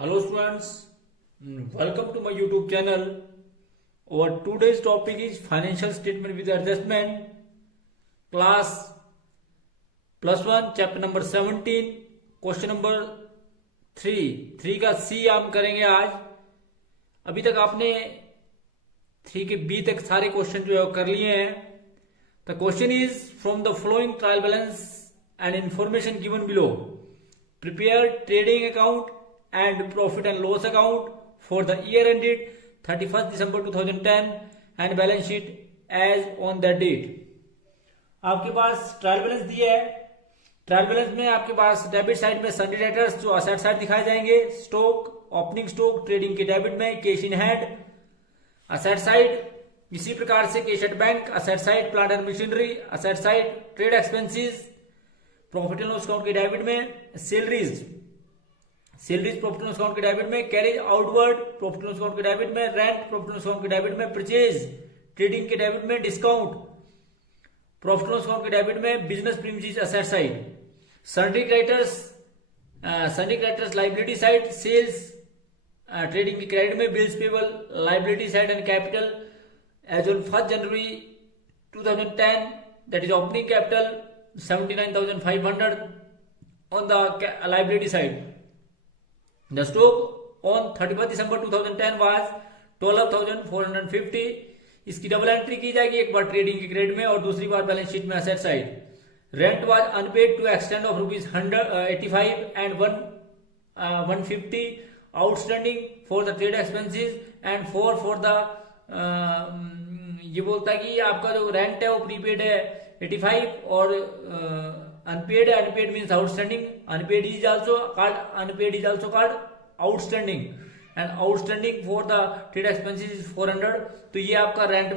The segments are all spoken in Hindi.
Hello students, welcome to my YouTube channel. Our today's topic is financial statement with adjustment, class +1, chapter number 17, question number 3 का सी हम करेंगे आज। अभी तक आपने 3 के बी तक सारे क्वेश्चन जो है वो कर लिए हैं। The question is from the flowing trial balance and information given below prepare trading account and profit and loss account for the year ended 31st December 2010 and balance sheet as on that date। आपके पास ट्रायल बैलेंस दिया है। ट्रायल बैलेंस में आपके पास डेबिट साइड में सन्डी डेटर्स जो असेट साइड दिखाए जाएंगे, स्टॉक ओपनिंग स्टॉक ट्रेडिंग के डेबिट में cash in hand asset side. इसी प्रकार से cash at bank asset side, plant and machinery asset side, trade expenses profit and loss account के डेबिट में, सैलरीज प्रॉफिट लॉस अकाउंट के डेबिट में, carriage outward profit loss account के डेबिट में, रेंट प्रॉफिट लॉस अकाउंट के डेबिट में, परचेज ट्रेडिंग के डेबिट में, डिस्काउंट प्रॉफिट लॉस अकाउंट के डेबिट में, business premises asset side, sundry creditors liability side, sales trading के क्रेडिट में, bills payable liability side and capital as on 1 January 2010 that is opening capital 79,500 on the liability side. The stock on 31st December 2010 was 12,450। इसकी डबल एंट्री की जाएगी, एक बार ट्रेडिंग के क्रेडिट में और दूसरी बार बैलेंस शीट में asset side. Rent was unpaid to extent of ₹185 and 150 outstanding for the trade expenses and for the ये बोलता है कि आपका जो रेंट है वो प्रीपेड है 85 और unpaid means outstanding, unpaid is also called outstanding and outstanding for the trade expenses is 400। तो ये आपका रेंट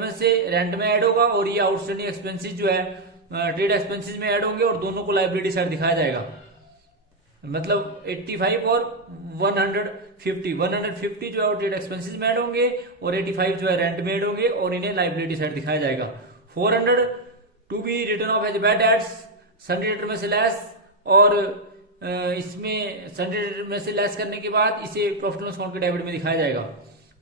में ऐड होगा और ये आउटस्टैंडिंग एक्सपेंसेस जो है ट्रेड एक्सपेंसेस में ऐड होंगे और दोनों को लायबिलिटी साइड दिखाया जाएगा। मतलब 85 और 150 जो है ट्रेड एक्सपेंसेस में ऐड होंगे और 85 जो है रेंट में ऐड होंगे और इन्हें लायबिलिटी साइड दिखाया जाएगा। 400 to be return of as bad debts sundry debtor में से लेस और इसमें सन्डी डेटर में से लेस करने के बाद इसे प्रॉफिट लॉस अकाउंट के डेबिट में दिखाया जाएगा।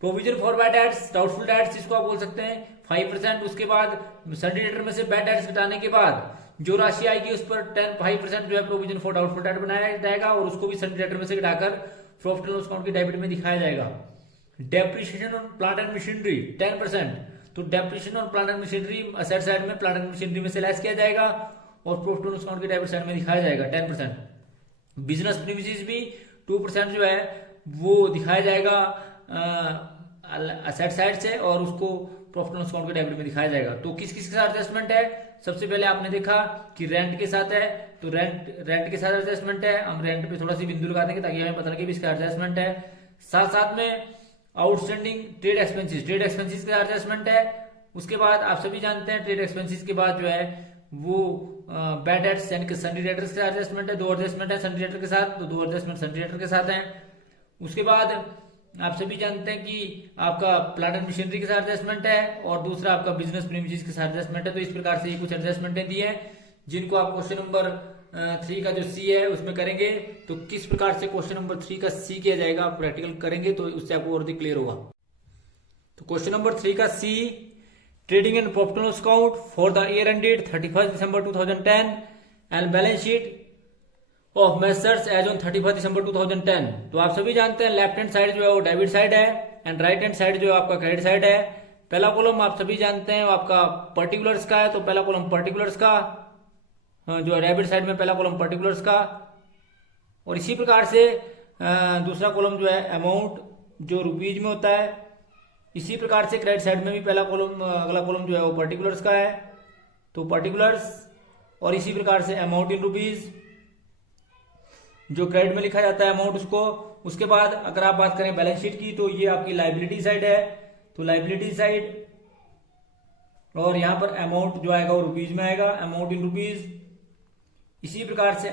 Provision for bad debts doubtful debts इसको आप बोल सकते हैं 5%। उसके बाद सन्डी डेटर में से बैड डेट्स घटाने के बाद जो राशि आएगी उस पर 5% जो है प्रोविजन फॉर डाउटफुल डेट बनाया जाएगा और उसको भी सन्डी डेटर में से घटाकर प्रॉफिट लॉस अकाउंट के डेबिट में दिखाया जाएगा। Depreciation on plant and machinery 10%। तो depreciation on plant and machinery asset side में प्लांट एंड मशीनरी में से लेस किया जाएगा और प्रॉफिट लॉस अकाउंट के डेबिट साइड में दिखाया जाएगा 10%। बिजनेस प्रीमिसेस भी 2% जो है वो दिखाया जाएगा असेट साइड से और उसको प्रॉफिट लॉस अकाउंट के डेबिट में दिखाया जाएगा। तो किस किस के साथ एडजस्टमेंट है? सबसे पहले आपने देखा कि रेंट के साथ है, तो रेंट के साथ एडजस्टमेंट है। हम रेंट पे थोड़ा सी बिंदु लगा देंगे ताकि हमें पता लगे भी इसका एडजस्टमेंट है। साथ साथ में आउटस्टैंडिंग ट्रेड एक्सपेंसेस का एडजस्टमेंट है। उसके बाद आप सभी जानते हैं ट्रेड एक्सपेंसेस के बाद जो है वो बैड डेट्स यानी कि सन्डी डेटर्स का एडजस्टमेंट है। 2 एडजस्टमेंट है सन्डी डेटर के साथ, तो 2 एडजस्टमेंट सन्डी डेटर के साथ हैं। उसके बाद आप सभी जानते हैं कि आपका प्लांट एंड मशीनरी के साथ एडजस्टमेंट है और दूसरा आपका बिजनेस प्रीमिसेस के साथ एडजस्टमेंट है। तो इस प्रकार से ये कुछ एडजस्टमेंटें दी हैं जिनको आप क्वेश्चन नंबर 3 का जो सी है उसमें करेंगे। तो किस प्रकार से क्वेश्चन नंबर 3 का सी किया जाएगा आप प्रैक्टिकल करेंगे तो उससे आपको और भी क्लियर होगा। तो क्वेश्चन नंबर 3 का C trading and profit loss account for the year ended 31st December 2010 and balance sheet of messrs as on 31st December 2010। तो आप सभी जानते हैं लेफ्ट हैंड साइड जो है वो डेबिट साइड है एंड राइट हैंड साइड जो है आपका क्रेडिट साइड है। पहला कॉलम आप सभी जानते हैं आपका पर्टिकुलर्स का है, तो पहला कॉलम पर्टिकुलर्स का जो है डेबिट साइड में पहला कॉलम पर्टिकुलर्स का और इसी प्रकार से दूसरा कॉलम जो है अमाउंट जो रुपीज में होता है। इसी प्रकार से क्रेडिट साइड में भी पहला कॉलम अगला कॉलम जो है वो पर्टिकुलर्स का है, तो पर्टिकुलर्स और इसी प्रकार से अमाउंट इन रुपीज जो क्रेडिट में लिखा जाता है अमाउंट उसको। उसके बाद अगर आप बात करें बैलेंस शीट की तो ये आपकी लायबिलिटी साइड है, तो लायबिलिटी साइड और यहां पर अमाउंट जो आएगा वो रुपीज में आएगा, अमाउंट इन रुपीज। इसी प्रकार से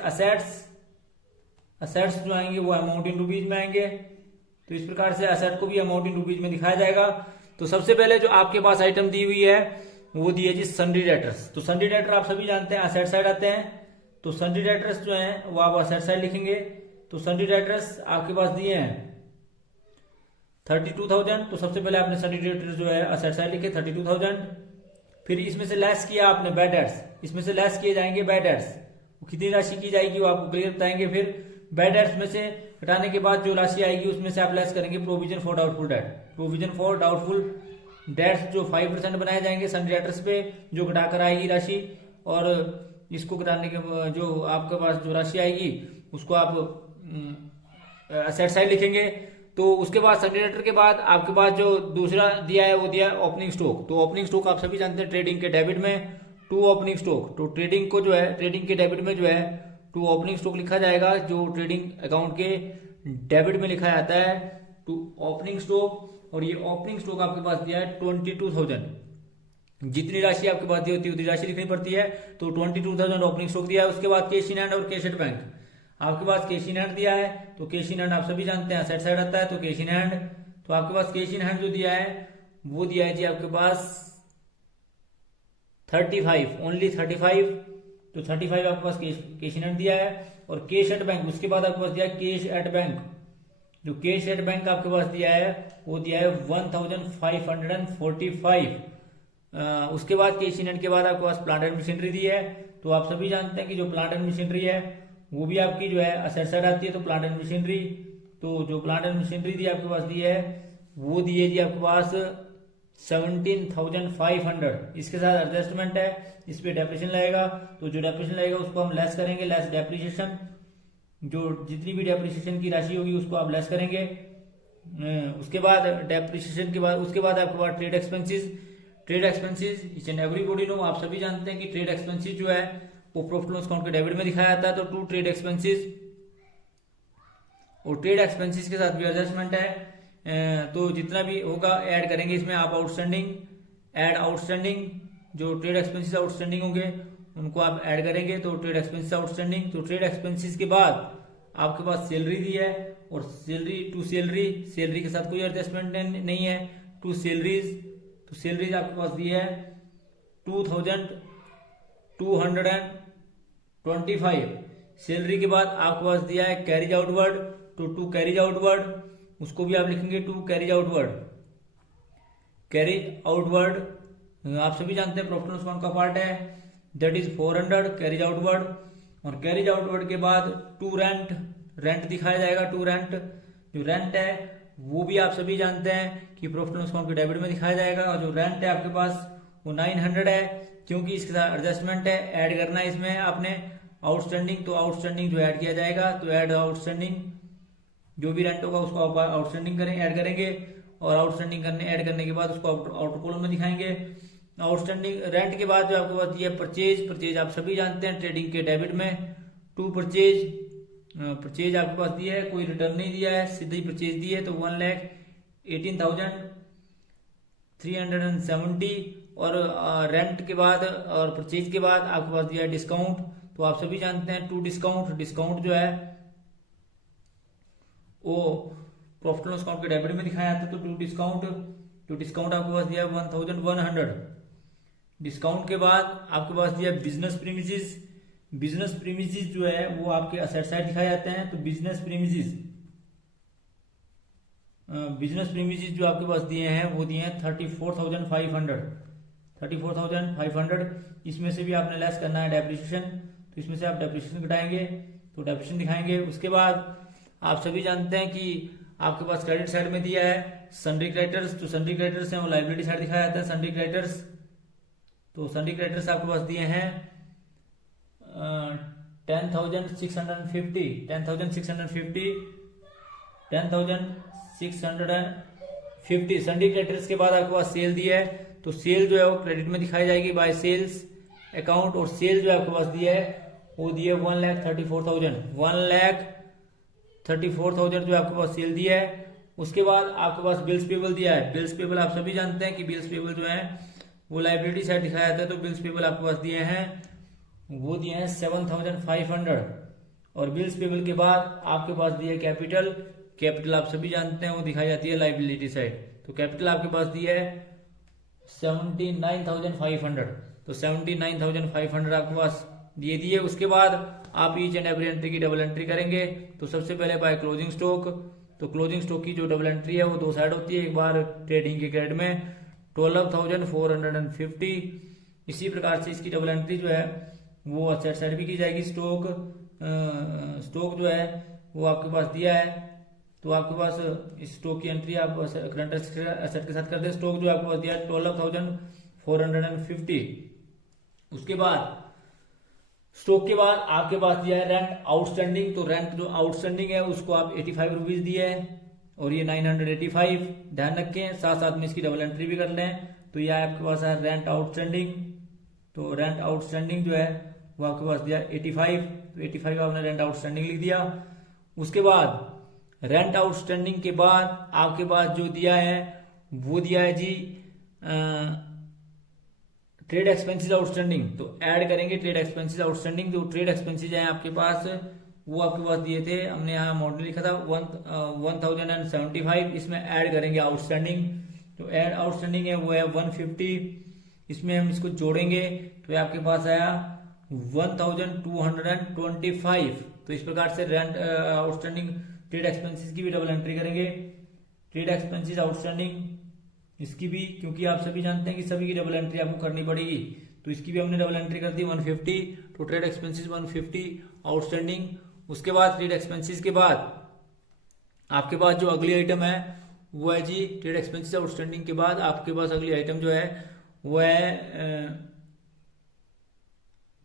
असेट्स जो आएंगे वो अमाउंट इन रुपीज में आएंगे, तो इस प्रकार से असेट को भी अमाउंट इन रुपीज में दिखाया जाएगा। तो सबसे पहले जो आपके पास आइटम दी हुई है वो दी है जी सन्डी डेटर्स। तो सन्डी डेटर आप सभी जानते हैं असेट साइड आते हैं, तो सन्डी डेटर्स जो है वो आप असेट साइड लिखेंगे। तो सन्डी डेटर्स आपके पास दिए हैं 32,000, तो सबसे पहले आपने सनी क्रेडिटर्स जो है असेट साइड लिखे 32,000। फिर इसमें से लेस किया आपने बैड डेट्स, इसमें से लेस किए जाएंगे बैड डेट्स, कितनी राशि की जाएगी वो आपको क्लियर बताएंगे। फिर बैड डेट्स में से हटाने के बाद जो राशि आएगी उसमें से आप लेस करेंगे provision for doubtful date. Provision for doubtful debts जो 5% बनाए जाएंगे सनी डेटर्स पे, जो घटाकर आएगी राशि, और इसको घटाने के जो आपके पास जो राशि आएगी उसको आप असेट साइड लिखेंगे। तो उसके बाद सनी डेटर के बाद आपके पास जो दूसरा दिया है वो दिया है ओपनिंग स्टॉक। तो ओपनिंग स्टॉक आप सभी जानते हैं ट्रेडिंग के डेबिट में टू ओपनिंग स्टॉक, तो ट्रेडिंग को जो है ट्रेडिंग के डेबिट में जो है टू ओपनिंग स्टॉक लिखा जाएगा, जो ट्रेडिंग अकाउंट के डेबिट में लिखा जाता है टू ओपनिंग स्टॉक। और ये ओपनिंग स्टॉक आपके पास दिया है 22,000, जितनी राशि आपके पास दी होती है उतनी राशि लिखनी पड़ती है, तो 22,000 ओपनिंग स्टॉक दिया है। उसके बाद कैश इन हैंड और कैश एट बैंक, आपके पास कैश इन हैंड दिया है, तो कैश इन हैंड आप सभी जानते हैं असेट साइड आता है, तो कैश इन हैंड, तो आपके पास कैश इन हैंड जो दिया है वो दिया है जी आपके पास 35, ओनली 35, तो 35 आपके पास कैश इन हैंड दिया है। और कैश एट बैंक, उसके बाद आपके पास दिया है कैश एट बैंक, जो कैश एट बैंक आपके पास दिया है वो दिया है 1,545। उसके बाद कैश इन हैंड के बाद आपके पास प्लांट एंड मशीनरी दी है, तो आप सभी जानते हैं कि जो प्लांट एंड मशीनरी है वो भी आपकी जो है असेट साइड आती है, तो प्लांट एंड मशीनरी, तो जो प्लांट एंड मशीनरी दी आपके पास दी है वो दी है जी आपके पास 17,500। इसके साथ एडजस्टमेंट है, इस पे डेप्रिसिएशन लगेगा, तो जो डेप्रिसिएशन लगेगा उसको हम लेस करेंगे, लेस डेप्रिसिएशन, जो जितनी भी डेप्रिसिएशन की राशि होगी उसको आप लेस करेंगे। उसके बाद डेप्रिसिएशन के बाद उसके बाद आपके पास trade expenses, trade expenses each and everybody know, आप सभी जानते हैं कि ट्रेड एक्सपेंसेस जो है वो प्रॉफिट लॉस अकाउंट के डेबिट में दिखाया जाता है, तो टू ट्रेड एक्सपेंसेस, और ट्रेड एक्सपेंसेस के साथ भी एडजस्टमेंट है, तो जितना भी होगा ऐड करेंगे इसमें आप आउटस्टैंडिंग, ऐड आउटस्टैंडिंग, जो ट्रेड एक्सपेंसेस आउटस्टैंडिंग होंगे उनको आप ऐड करेंगे, तो ट्रेड एक्सपेंसेस आउटस्टैंडिंग। तो ट्रेड एक्सपेंसेस के बाद आपके पास सैलरी दी है, और सैलरी टू सैलरी, सैलरी के साथ कोई एडजस्टमेंट नहीं है, टू सैलरीज, तो सैलरीज आपके पास दी है 2,225। सैलरी के बाद आपके पास दिया है कैरिज आउटवर्ड, तो टू कैरिज आउटवर्ड, उसको भी आप लिखेंगे to carriage outward. Carriage outward आप सभी जानते हैं प्रॉफिट लॉस अकाउंट का पार्ट है, दैट इज 400 कैरिज आउटवर्ड। और कैरिज आउटवर्ड के बाद टू रेंट, रेंट दिखाया जाएगा, टू रेंट, जो रेंट है वो भी आप सभी जानते हैं कि प्रॉफिट लॉस अकाउंट के डेबिट में दिखाया जाएगा, और जो रेंट है आपके पास वो 900 है, क्योंकि इसके साथ एडजस्टमेंट है, ऐड करना है इसमें आपने आउटस्टैंडिंग, तो आउटस्टैंडिंग जो ऐड किया जाएगा, तो ऐड आउटस्टैंडिंग, जो भी रेंट होगा उसको आप आउटस्टैंडिंग करें ऐड करेंगे, और आउटस्टैंडिंग करने ऐड करने के बाद उसको आउटर कॉलम में दिखाएंगे। आउटस्टैंडिंग रेंट के बाद जो आपके पास दिया परचेज, परचेज आप सभी जानते हैं ट्रेडिंग के डेबिट में टू परचेज, परचेज आपके पास दिया है, कोई रिटर्न नहीं दिया है, सीधी परचेज दी है, तो 1,18,370। और रेंट के बाद और परचेज के बाद आपके पास दिया है डिस्काउंट, तो आप सभी जानते हैं टू डिस्काउंट, डिस्काउंट जो है वो प्रॉफिट लॉस अकाउंट के डेबिट में दिखाया जाता है, तो टू डिस्काउंट, तो डिस्काउंट आपके पास दिया है 1,100। डिस्काउंट के बाद आपके पास दिया बिजनेस प्रीमिसेस, बिजनेस प्रीमिसेस जो है वो आपके असेट साइड दिखाए जाते हैं, तो बिजनेस प्रीमिसेस, बिजनेस प्रीमिसेस जो आपके पास दिए हैं वो दिए हैं 34,500, 34,500। इसमें से भी आपने लेस करना है डेप्रिसिएशन, तो इसमें से आप डेप्रिसिएशन घटाएंगे, तो डेप्रिसिएशन दिखाएंगे। उसके बाद आप सभी जानते हैं कि आपके पास क्रेडिट साइड में दिया है सन्ड्री क्रेडिटर्स, तो सन्ड्री क्रेडिटर्स है वो लायबिलिटी साइड दिखाया जाता है, सन्ड्री क्रेडिटर्स, तो सन्ड्री क्रेडिटर्स आपके पास दिए हैं 10,650, 10,650, 10,650 सन्ड्री क्रेडिटर्स के बाद आपके पास सेल दिया है, तो सेल जो है वो क्रेडिट में दिखाई जाएगी बाय सेल्स अकाउंट, और सेल जो आपके पास दिया है वो दिया है 1,34,000, 1,34,000 जो आपके पास सेल दिया है। उसके बाद आपके पास बिल्स पेबल दिया है, बिल्स पेबल आप सभी जानते हैं कि बिल्स पेबल जो है वो लायबिलिटी साइड दिखाया जाता है, तो बिल्स पेबल आपके पास दिए हैं वो दिए हैं 7,500। और बिल्स पेबल के बाद आपके पास दिया है कैपिटल, कैपिटल आप सभी जानते हैं वो दिखाई जाती है लायबिलिटी साइड, तो कैपिटल आपके पास दिया है 79,500, तो 79,500 आपके पास ये दिए। उसके बाद आप ईच एंड एवरी एंट्री की डबल एंट्री करेंगे, तो सबसे पहले बाय क्लोजिंग स्टॉक, तो क्लोजिंग स्टॉक की जो डबल एंट्री है वो दो साइड होती है, एक बार ट्रेडिंग के क्रेडिट में 12,450, इसी प्रकार से इसकी डबल एंट्री जो है वो असेट साइड भी की जाएगी। स्टॉक जो है वो आपके पास दिया है, तो आपके पास इस स्टॉक की एंट्री आप करंट एसेट के साथ कर दे। स्टॉक जो आपके पास दिया है 12,450। उसके बाद स्टॉक के बाद आपके पास दिया है रेंट आउटस्टैंडिंग, तो रेंट जो आउटस्टैंडिंग है उसको आप 85 रुपीज दिए है और ये 985, ध्यान रखें, साथ साथ में इसकी डबल एंट्री भी कर लें। तो यह आपके पास है रेंट आउटस्टैंडिंग, तो रेंट आउटस्टैंडिंग जो है वो आपके पास दिया 85, तो 85 आपने रेंट आउटस्टैंडिंग लिख दिया। उसके बाद रेंट आउटस्टैंडिंग के बाद आपके पास जो दिया है वो दिया है जी ट्रेड एक्सपेंसेस आउटस्टैंडिंग, तो ऐड करेंगे ट्रेड एक्सपेंसेस आउटस्टैंडिंग। जो ट्रेड एक्सपेंसेस हैं आपके पास वो आपके पास दिए थे, हमने यहाँ मॉडल लिखा था 1075, इसमें ऐड करेंगे आउटस्टैंडिंग, तो ऐड आउटस्टैंडिंग है वो है 150, इसमें हम इसको जोड़ेंगे तो आपके पास आया 1225। तो इस प्रकार से रेंट आउटस्टैंडिंग ट्रेड एक्सपेंसेस की भी डबल एंट्री करेंगे। ट्रेड एक्सपेंसेस आउटस्टैंडिंग इसकी भी, क्योंकि आप सभी जानते हैं कि सभी की डबल एंट्री आपको करनी पड़ेगी, तो इसकी भी हमने डबल एंट्री कर दी 150, तो ट्रेड एक्सपेंसेस 150 आउटस्टैंडिंग। उसके बाद ट्रेड एक्सपेंसेस के बाद आपके पास जो अगली आइटम है वो है जी ट्रेड एक्सपेंसेस आउटस्टैंडिंग के बाद आपके पास अगली आइटम जो है वो है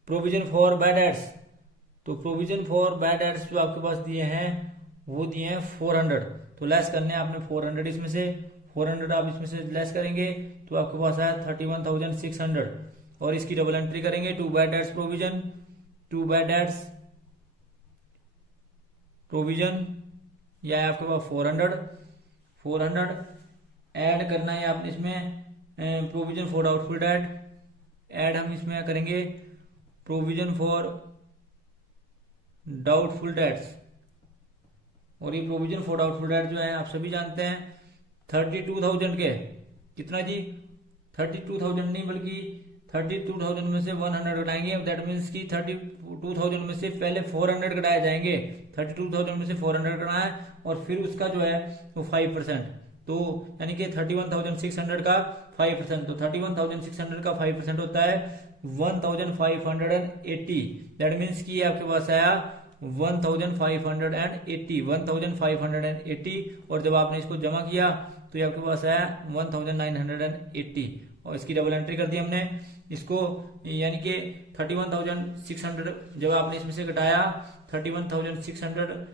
प्रोविजन फॉर बैड एड्स। तो प्रोविजन फॉर बैड एड्स जो आपके पास दिए हैं वो दिए हैं 400, तो लेस करने आपने 400, इसमें से 400 आप इसमें से लेस करेंगे तो आपके पास आया 31,600 और इसकी डबल एंट्री करेंगे to bad debts provision, to bad debts provision, यह आपके पास 400 ऐड करना है आपने इसमें provision for doubtful debt, add हम इसमें करेंगे प्रोविजन फॉर डाउटफुल डेट्स, और ये प्रोविजन फॉर डाउटफुल डेट जो है आप सभी जानते हैं 32,000 के, कितना जी 32,000 नहीं बल्कि 32,000 में से 100 घटाएंगे, दैट मीन्स कि 32,000 में से पहले 400 घटाए जाएंगे, 32,000 में से 400 घटाना है और फिर उसका जो है वो 5%, तो यानी कि 31,600 का 5%, तो 31,600 का 5% होता है 1,580, दैट मीन्स कि आपके पास आया 1,580 और जब आपने इसको जमा किया तो ये आपके पास आया 1,980 और इसकी डबल एंट्री कर दी हमने इसको, यानी कि 31,600 जब आपने इसमें से घटाया 31,600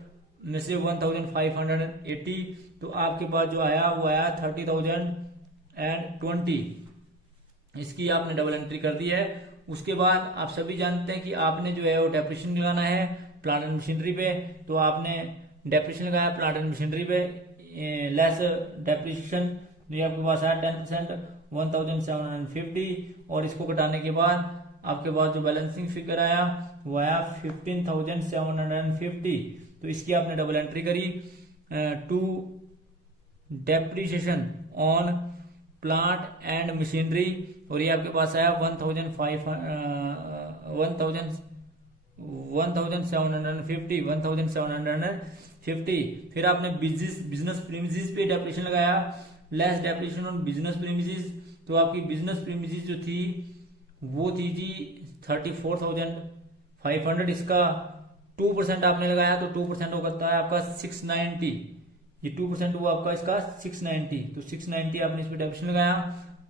में से 1,580 तो आपके पास जो आया वो आया 30,020, इसकी आपने डबल एंट्री कर दी है। उसके बाद आप सभी जानते हैं कि आपने जो है वो डेप्रिसिएशन लगाना है प्लांट एंड मशीनरी पे, तो आपने डेप्रिसिएशन लगाया प्लांट एंड मशीनरी पे लेस डेप्रिसिएशन, ये आपके पास आया 10% 1,750 और इसको घटाने के बाद आपके पास जो बैलेंसिंग फिगर आया वो आया 15,750, तो इसकी आपने डबल एंट्री करी to depreciation on plant and machinery और ये आपके पास आया 1,750, फिर आपने बिजनेस प्रीमिसेस पे डेप्रिसिएशन लगाया less depreciation on business premises, तो आपकी बिजनेस प्रीमिसेस जो थी वो थी जी 34,500, इसका 2% आपने लगाया तो 2% वो करता है आपका 690, ये 2% हुआ आपका इसका 690, तो 690 आपने इसमें डेप्रिसिएशन लगाया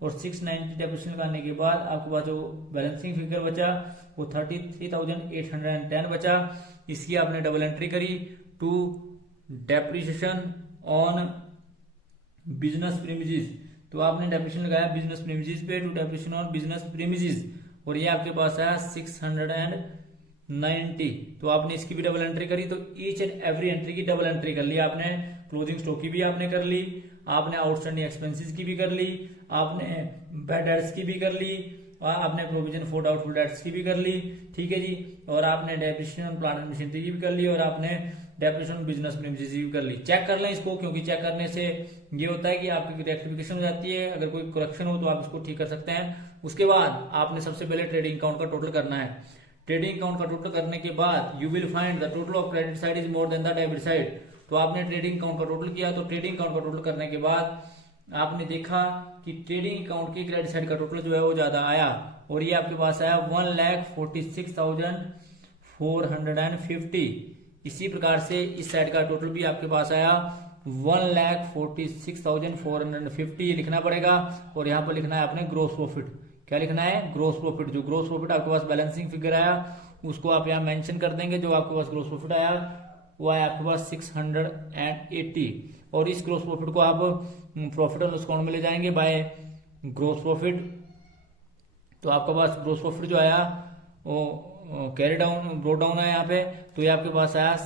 और 690 डेप्रिसिएशन लगाने के बाद आपके पास जो बैलेंसिंग फिगर बचा वो 33,810 बचा, इसकी आपने डबल एंट्री करी to depreciation on business premises, तो आपने डेप्रिसिएशन लगाया बिजनेस प्रीमिसेस पे to depreciation on business premises और ये आपके पास आया 690, तो आपने इसकी भी डबल एंट्री करी, तो ईच एंड एवरी एंट्री की डबल एंट्री कर ली आपने, क्लोजिंग स्टॉक की भी आपने कर ली, आपने आउटस्टैंडिंग एक्सपेंसेस की भी कर ली, आपने बैड डेट्स की भी कर ली, आपने प्रोविजन फॉर डाउटफुल डेट्स की भी कर ली, ठीक है जी, और आपने डेप्रिसिएशन प्लांट एंड मशीनरी की भी कर ली और आपने डेप्रिसिएशन बिजनेस प्रीमिसेस की भी कर ली। चेक कर लें इसको, क्योंकि चेक करने से ये होता है कि आपकी रेक्टिफिकेशन हो जाती है, अगर कोई करेक्शन हो तो आप इसको ठीक कर सकते हैं। उसके बाद आपने सबसे पहले ट्रेडिंग अकाउंट का टोटल करना है। ट्रेडिंग अकाउंट का टोटल करने के बाद you will find the total of credit side is more than the debit side, तो आपने ट्रेडिंग अकाउंट का टोटल किया, तो ट्रेडिंग अकाउंट का टोटल करने के बाद आपने देखा कि ट्रेडिंग अकाउंट की क्रेडिट साइड का टोटल जो है वो ज्यादा आया, और ये आपके पास आया 1,46,450। इसी प्रकार से इस साइड का टोटल भी आपके पास आया 1,46,450। ये लिखना पड़ेगा, और यहाँ पर लिखना है आपने ग्रोस प्रॉफिट। क्या लिखना है? Gross profit. जो ग्रोस प्रॉफिट आपके पास बैलेंसिंग फिगर आया उसको आप यहाँ मेंशन कर देंगे। जो आपके पास ग्रोस प्रॉफिट आया वो आया आपके पास 680, और इस ग्रोस प्रॉफिट को आप प्रॉफिट एंड लॉस अकाउंट में ले जाएंगे बाय ग्रोस प्रॉफिट। तो आपके पास ग्रोस प्रॉफिट जो आया वो कैरी डाउन ब्रोट डाउन है यहाँ पे, तो ये आपके पास आया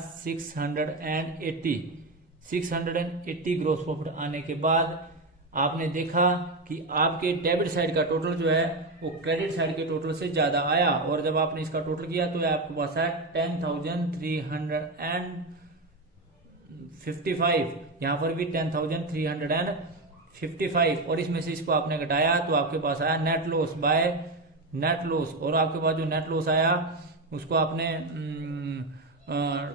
680 ग्रोस प्रॉफिट आने के बाद आपने देखा कि आपके डेबिट साइड का टोटल जो है वो क्रेडिट साइड के टोटल से ज्यादा आया, और जब आपने इसका टोटल किया तो आपके पास आया 10,355। यहाँ पर भी 10,355, और इसमें से इसको आपने घटाया तो आपके पास आया net loss by net loss, और आपके पास जो नेट लॉस आया उसको आपने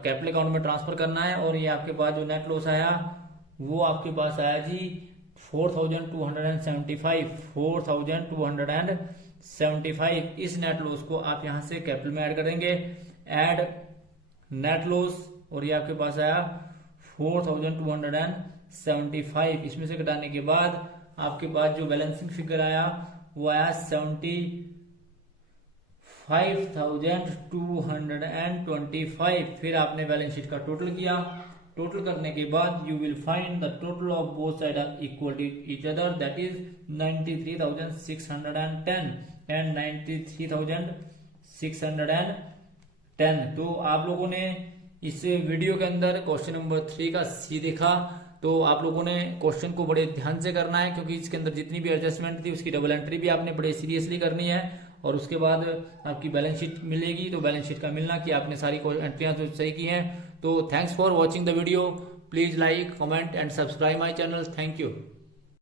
कैपिटल अकाउंट में ट्रांसफर करना है, और ये आपके पास जो नेट लॉस आया वो आपके पास आया जी 4,275। इस नेट लॉस को आप यहां से कैपिटल में ऐड करेंगे, ऐड नेट लॉस, और ये आपके पास आया 4,275। इसमें से घटाने के बाद आपके पास जो बैलेंसिंग फिगर आया वो आया 75,225। फिर आपने बैलेंस शीट का टोटल किया, टोटल करने के बाद you will find the total of both side are equal to each other, that is 93,610 and 93,610। तो आप लोगों ने इस वीडियो के अंदर क्वेश्चन नंबर 3 का सी देखा, तो आप लोगों ने क्वेश्चन को बड़े ध्यान से करना है, क्योंकि इसके अंदर जितनी भी एडजस्टमेंट थी उसकी डबल एंट्री भी आपने बड़े सीरियसली करनी है, और उसके बाद आपकी बैलेंस शीट मिलेगी। तो बैलेंस शीट का मिलना कि आपने सारी एंट्रियां तो सही की हैं। तो thanks for watching the video, please like, comment and subscribe my channel. Thank you.